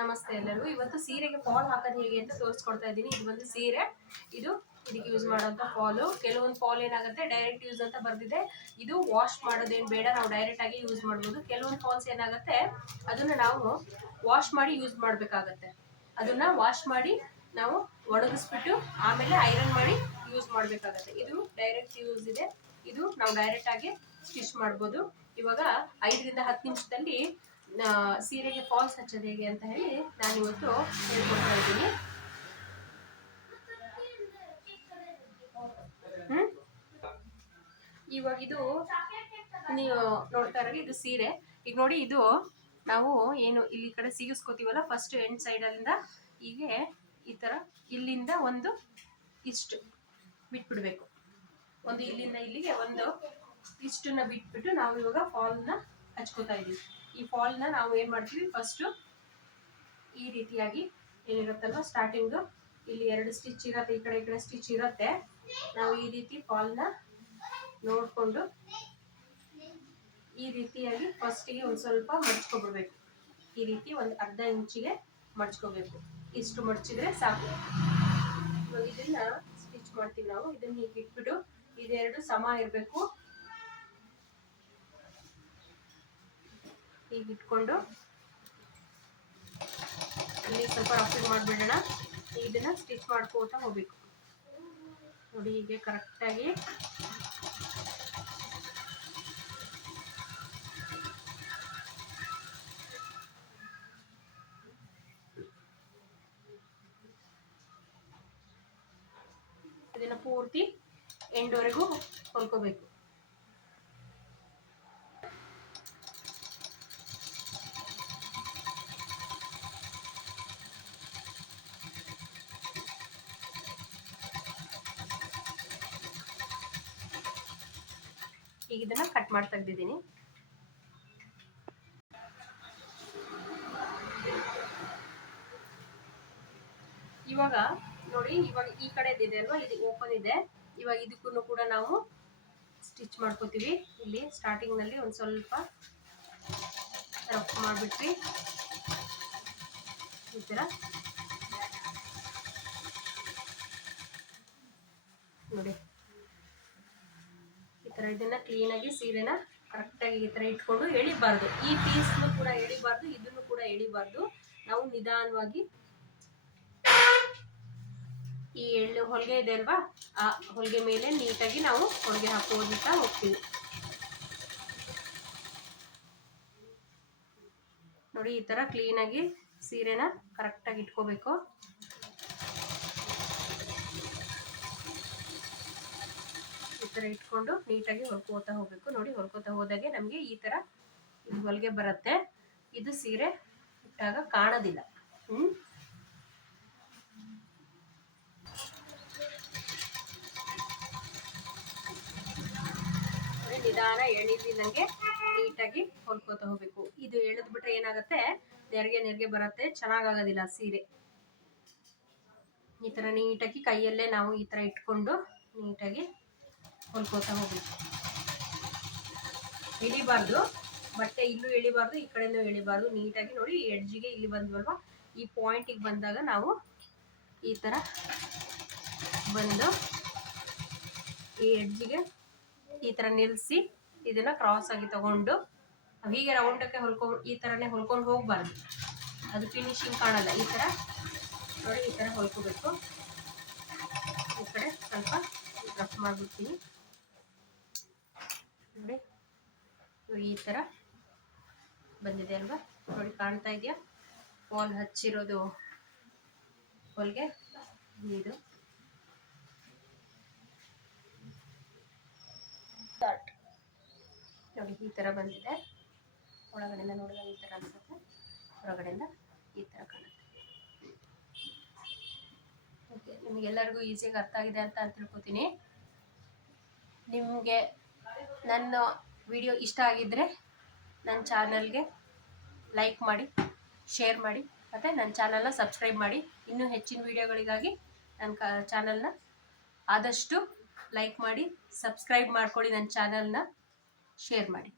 ನಮಸ್ತೆ ಎಲ್ಲರಿಗೂ. ಇವತ್ತು ಸೀರೆಗೆ ಫಾಲ್ ಹಾಕೋದು ಹೇಗೆ ಅಂತ ತೋರಿಸ್ಕೊಡ್ತಾ ಇದ್ದೀನಿ. ಇದು ಬಂದು ಸೀರೆ, ಇದು ಇದಕ್ಕೆ ಯೂಸ್ ಮಾಡೋಂಥ ಫಾಲು. ಕೆಲವೊಂದು ಫಾಲ್ ಏನಾಗುತ್ತೆ ಡೈರೆಕ್ಟ್ ಯೂಸ್ ಅಂತ ಬರ್ತಿದೆ, ಇದು ವಾಶ್ ಮಾಡೋದೇನು ಬೇಡ, ನಾವು ಡೈರೆಕ್ಟ್ ಆಗಿ ಯೂಸ್ ಮಾಡ್ಬೋದು. ಕೆಲವೊಂದು ಫಾಲ್ಸ್ ಏನಾಗುತ್ತೆ ಅದನ್ನ ನಾವು ವಾಶ್ ಮಾಡಿ ಯೂಸ್ ಮಾಡಬೇಕಾಗತ್ತೆ. ಅದನ್ನ ವಾಶ್ ಮಾಡಿ ನಾವು ಒಣಗಿಸ್ಬಿಟ್ಟು ಆಮೇಲೆ ಐರನ್ ಮಾಡಿ ಯೂಸ್ ಮಾಡಬೇಕಾಗತ್ತೆ. ಇದು ಡೈರೆಕ್ಟ್ ಯೂಸ್ ಇದೆ, ಇದು ನಾವು ಡೈರೆಕ್ಟ್ ಆಗಿ ಸ್ಟಿಚ್ ಮಾಡ್ಬೋದು. ಇವಾಗ 5 ರಿಂದ 10 ನಿಮಿಷದಲ್ಲಿ ಸೀರೆಗೆ ಫಾಲ್ಸ್ ಹಚ್ಚೋದು ಹೇಗೆ ಅಂತ ಹೇಳಿ ನಾನು ಇವತ್ತು ಹೇಳ್ಕೊಡ್ತಾ ಇದ್ದೀನಿ. ಇವಾಗ ಇದು ನೀವು ನೋಡ್ತಾ ಇರೋ ಇದು ಸೀರೆ. ಈಗ ನೋಡಿ, ಇದು ನಾವು ಏನು ಇಲ್ಲಿ ಕಡೆ ಸಿಗಿಸ್ಕೋತೀವಲ್ಲ, ಫಸ್ಟ್ ಎಂಡ್ ಸೈಡಲ್ಲಿಂದ ಹೀಗೆ ಈ ಥರ ಇಲ್ಲಿಂದ ಒಂದು ಇಷ್ಟು ಬಿಟ್ಬಿಡ್ಬೇಕು. ಒಂದು ಇಲ್ಲಿಂದ ಇಲ್ಲಿಗೆ ಒಂದು ಇಷ್ಟನ್ನ ಬಿಟ್ಬಿಟ್ಟು ನಾವು ಇವಾಗ ಫಾಲ್ನ ಹಚ್ಕೋತಾ ಇದ್ದೀವಿ. ಈ ಫಾಲ್ನ ನಾವು ಏನು ಮಾಡ್ತೀವಿ, ಫಸ್ಟು ಈ ರೀತಿಯಾಗಿ ಏನಿರುತ್ತಲ್ವ ಸ್ಟಾರ್ಟಿಂಗು ಇಲ್ಲಿ 2 ಸ್ಟಿಚ್ ಇರುತ್ತೆ, ಈ ಕಡೆ ಸ್ಟಿಚ್ ಇರುತ್ತೆ. ನಾವು ಈ ರೀತಿ ಫಾಲ್ನ ನೋಡಿಕೊಂಡು ಈ ರೀತಿಯಾಗಿ ಫಸ್ಟಿಗೆ ಒಂದು ಸ್ವಲ್ಪ ಮಡ್ಚ್ಕೊಬಿಡ್ಬೇಕು. ಈ ರೀತಿ ಒಂದು ಅರ್ಧ ಇಂಚಿಗೆ ಮಡ್ಚ್ಕೋಬೇಕು. ಇಷ್ಟು ಮಡ್ಚಿದ್ರೆ ಸಾಕು. ಇದನ್ನ ಸ್ಟಿಚ್ ಮಾಡ್ತೀವಿ ನಾವು. ಇದನ್ನ ಹೀಗೆ ಇಟ್ಬಿಟ್ಟು ಇದೆರಡು ಸಮ ಇರಬೇಕು. ಹೀಗೆ ಇಟ್ಕೊಂಡು ಇಲ್ಲಿ ಸ್ವಲ್ಪ ರಫಿಂಗ್ ಮಾಡಿಬಿಡೋಣ. ಇದನ್ನ ಸ್ಟಿಚ್ ಮಾಡ್ಕೋತಾ ಹೋಗ್ಬೇಕು. ನೋಡಿ, ಹೀಗೆ ಕರೆಕ್ಟಾಗಿ ಇದನ್ನ ಪೂರ್ತಿ ಎಂಡ್ವರೆಗೂ ಹೊಲ್ಕೋಬೇಕು. ಈಗ ಇದನ್ನ ಕಟ್ ಮಾಡಿ ತೆಗೆದಿದ್ದೀನಿ. ಇವಾಗ ನೋಡಿ, ಇವಾಗ ಈ ಕಡೆ ಇದೆ ಅಲ್ವಾ, ಇದು ಓಪನ್ ಇದೆ. ಇವಾಗ ಇದಕ್ಕೂ ಕೂಡ ನಾವು ಸ್ಟಿಚ್ ಮಾಡ್ಕೋತೀವಿ. ಇಲ್ಲಿ ಸ್ಟಾರ್ಟಿಂಗ್ ನಲ್ಲಿ ಒಂದು ಸ್ವಲ್ಪ ರಫ್ ಮಾಡಿಬಿಟ್ವಿ ಈ ತರ. ನೋಡಿ, ಈ ತರ ಇದನ್ನ ಕ್ಲೀನಾಗಿ ಸೀರೆನ ಕರೆಕ್ಟಾಗಿ ಈ ತರ ಇಟ್ಕೊಂಡು ಎಳಿಬಾರ್ದು. ಈ ಪೀಸ್ನು ಕೂಡ ಎಳಿಬಾರ್ದು, ಇದನ್ನು ಕೂಡ ಎಳಿಬಾರ್ದು. ನಾವು ನಿಧಾನವಾಗಿ ಈ ಹೊಲಿಗೆ ಇದೆ ಅಲ್ವಾ, ಆ ಹೊಲಿಗೆ ಮೇಲೆ ನೀಟಾಗಿ ನಾವು ಹೊಲಿಗೆ ಹಾಕೋದಿತಾ ಹೋಗ್ತೀವಿ. ನೋಡಿ, ಈ ತರ ಕ್ಲೀನಾಗಿ ಸೀರೆನ ಕರೆಕ್ಟಾಗಿ ಇಟ್ಕೋಬೇಕು. ಈ ತರ ಇಟ್ಕೊಂಡು ನೀಟಾಗಿ ಹೊಲ್ಕೋತಾ ಹೋಗ್ಬೇಕು. ನೋಡಿ, ಹೊಲ್ಕೋತಾ ಹೋದಾಗೆ ನಮ್ಗೆ ಈ ತರ ಹೊಲಿಗೆ ಬರುತ್ತೆ. ಇದು ಸೀರೆ ಇಟ್ಟಾಗ ಕಾಣೋದಿಲ್ಲ. ನಿಧಾನ ಎಳಿಲಿಲ್ಲಂಗೆ ನೀಟಾಗಿ ಹೊಲ್ಕೋತಾ ಹೋಗ್ಬೇಕು. ಇದು ಎಳೆದ್ಬಿಟ್ರೆ ಏನಾಗುತ್ತೆ, ನೆರಿಗೆ ಬರುತ್ತೆ, ಚೆನ್ನಾಗಾಗೋದಿಲ್ಲ ಸೀರೆ. ಈ ತರ ನೀಟಾಗಿ ಕೈಯಲ್ಲೇ ನಾವು ಈ ತರ ಇಟ್ಕೊಂಡು ನೀಟಾಗಿ ಹೊಲ್ಕೋತಾ ಹೋಗ್ಬೇಕು. ಎಳಿಬಾರ್ದು, ಬಟ್ಟೆ ಇಲ್ಲೂ ಎಳಿಬಾರ್ದು, ಈ ಕಡೆನೂ ಎಳಿಬಾರ್ದು. ನೀಟಾಗಿ ನೋಡಿ, ಎಡ್ಜಿಗೆ ಇಲ್ಲಿ ಬಂದ್ವಲ್ವಾ, ಈ ಪಾಯಿಂಟಿಗೆ ಬಂದಾಗ ನಾವು ಈ ತರ ಬಂದು ಈ ಎಡ್ಜಿಗೆ ಈ ತರ ನಿಲ್ಲಿಸಿ ಇದನ್ನ ಕ್ರಾಸ್ ಆಗಿ ತಗೊಂಡು ಹೀಗೆ ರೌಂಡಕ್ಕೆ ಈ ತರನೇ ಹೊಲ್ಕೊಂಡು ಹೋಗ್ಬಾರ್ದು, ಅದು ಫಿನಿಶಿಂಗ್ ಕಾಣಲ್ಲ. ಈ ತರ ನೋಡಿ, ಈ ತರ ಹೊಲ್ಕೋಬೇಕು. ಈ ಕಡೆ ಸ್ವಲ್ಪ ರಫ್ ಮಾಡ್ಬಿಡ್ತೀನಿ. ನೋಡಿ, ಈ ತರ ಬಂದಿದೆ ಅಲ್ವಾ, ನೋಡಿ ಕಾಣ್ತಾ ಇದೆಯಾ ಫಾಲ್ ಹಚ್ಚಿರೋದು ಹೊಲಿಗೆ. ಇದು ನೋಡಿ, ಈ ತರ ಬಂದಿದೆ. ಒಳಗಡೆಯಿಂದ ನೋಡಿದಾಗ ಈ ತರ ಅನ್ಸುತ್ತೆ, ಹೊರಗಡೆಯಿಂದ ಈ ತರ ಕಾಣುತ್ತೆ. ಓಕೆ, ನಿಮಗೆಲ್ಲರಿಗೂ ಈಸಿಯಾಗಿ ಅರ್ಥ ಆಗಿದೆ ಅಂತ ತಿಳ್ಕೊತೀನಿ. ನಿಮಗೆ ನನ್ನ ವಿಡಿಯೋ ಇಷ್ಟ ಆಗಿದ್ದರೆ ನನ್ನ ಚಾನಲ್ಗೆ ಲೈಕ್ ಮಾಡಿ, ಶೇರ್ ಮಾಡಿ, ಮತ್ತು ನನ್ನ ಚಾನಲ್ನ ಸಬ್ಸ್ಕ್ರೈಬ್ ಮಾಡಿ. ಇನ್ನೂ ಹೆಚ್ಚಿನ ವಿಡಿಯೋಗಳಿಗಾಗಿ ನನ್ನ ಚಾನಲ್ನ ಆದಷ್ಟು ಲೈಕ್ ಮಾಡಿ, ಸಬ್ಸ್ಕ್ರೈಬ್ ಮಾಡ್ಕೊಳ್ಳಿ, ನನ್ನ ಚಾನಲ್ನ ಶೇರ್ ಮಾಡಿ.